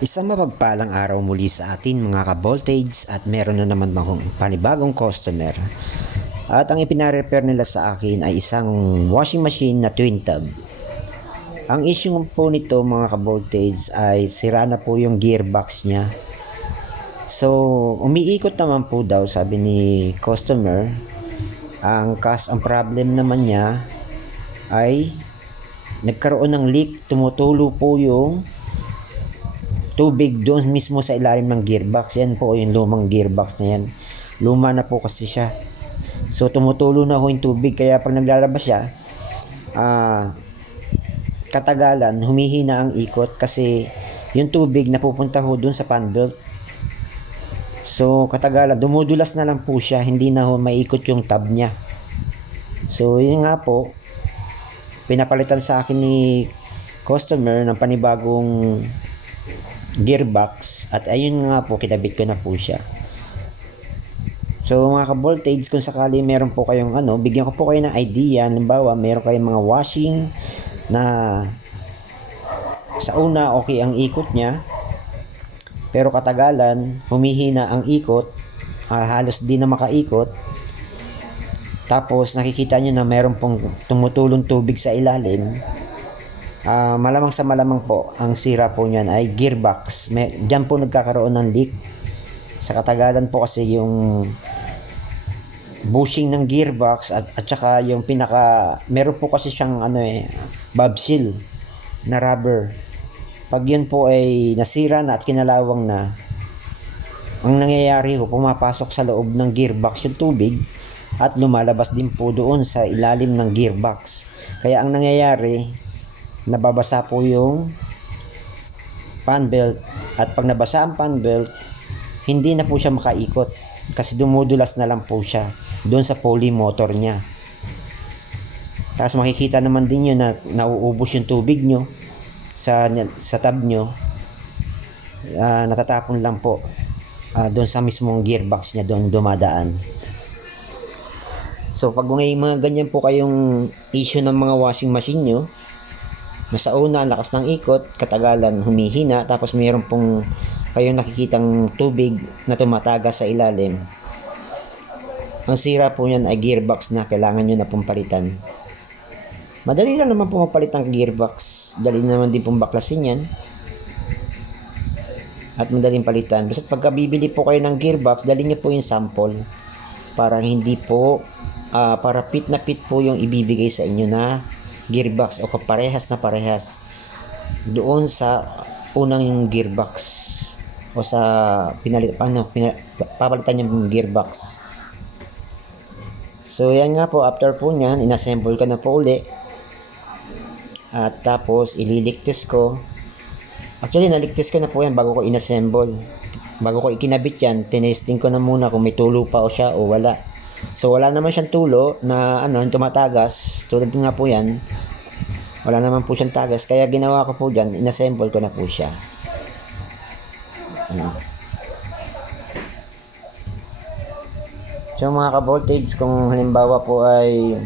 Isang mapagpalang araw muli sa atin mga ka-voltage at meron na naman akong panibagong customer. At ang ipinarepair nila sa akin ay isang washing machine na twin tub. Ang issue po nito mga ka-voltage ay sira na po yung gearbox niya. So umiikot naman po daw sabi ni customer. Ang problem naman niya ay nagkaroon ng leak, tumutulo po yung tubig doon mismo sa ilalim ng gearbox. Yan po yung lumang gearbox na yan. Luma na po kasi siya. So tumutulo na ho yung tubig, kaya pag naglalabas siya, katagalan humihina ang ikot kasi yung tubig napupunta ho doon sa fan belt. So katagalan dumudulas na lang po siya, hindi na ho maikot yung tab niya. So yun nga po, pinapalitan sa akin ni customer ng panibagong gearbox at ayun nga po, kinabit ko na po siya. So mga ka-voltage, kung sakali meron po kayong bigyan ko po kayo ng idea. Halimbawa meron kayong mga washing na sa una okay ang ikot niya, pero katagalan humihina ang ikot, halos di na makaikot. Tapos nakikita nyo na meron pong tumutulong tubig sa ilalim. Malamang sa malamang po ang sira po niyan ay gearbox. Diyan po nagkakaroon ng leak. Sa katagalan po kasi yung bushing ng gearbox at saka yung meron po kasi siyang valve seal na rubber. Pag yun po ay nasira na at kinalawang na, ang nangyayari ho, pumapasok sa loob ng gearbox yung tubig at lumalabas din po doon sa ilalim ng gearbox. Kaya ang nangyayari, nababasa po yung fan belt, at pag nabasa ang fan belt, hindi na po siya makaikot kasi dumudulas na lang po siya doon sa pulley motor niya. Tapos makikita naman din nyo na nauubos yung tubig nyo sa tab nyo. Natatapon lang po doon sa mismong gearbox niya, doon dumadaan. So pag may mga ganyan po kayong issue ng mga washing machine nyo, sa una lakas ng ikot, katagalan humihina, tapos mayroon pong kayong nakikitang tubig na tumatagas sa ilalim, ang sira po niyan ay gearbox na kailangan nyo na pong palitan. Madali lang naman po mapalit ang gearbox, dali naman din pong baklasin yan at madaling palitan. Basta pagka bibili po kayo ng gearbox, dali nyo po yung sample para hindi po para fit na fit po yung ibibigay sa inyo na gearbox o parehas na parehas doon sa unang yung gearbox o sa papalitan yung gearbox. So yan nga po, after po nyan, inassemble ko na po uli at tapos ililigtis ko. Actually naligtis ko na po yan bago ko inassemble. Bago ko ikinabit yan, tinesting ko na muna kung may tulo pa o siya o wala. So wala naman siyang tulo na tumatagas, tulad nga po yan, wala naman po siyang tagas, kaya ginawa ko po dyan, inassemble ko na po siya. So mga ka-voltage, kung halimbawa po ay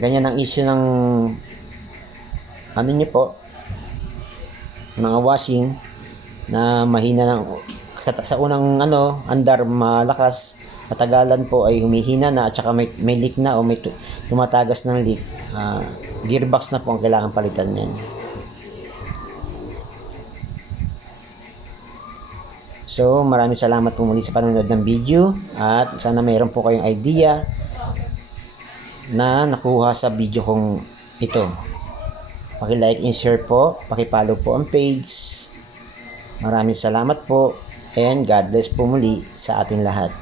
ganyan ang issue ng niyo po, mga washing na mahina ng sa unang andar malakas, katagalan po ay humihina na at saka may leak na o may tumatagas ng leak, gearbox na po ang kailangan palitan yan. So maraming salamat po muli sa panonood ng video at sana mayroon po kayong idea na nakuha sa video kong ito. Paki-like and share po, paki-follow po ang page. Maraming salamat po and God bless po muli sa ating lahat.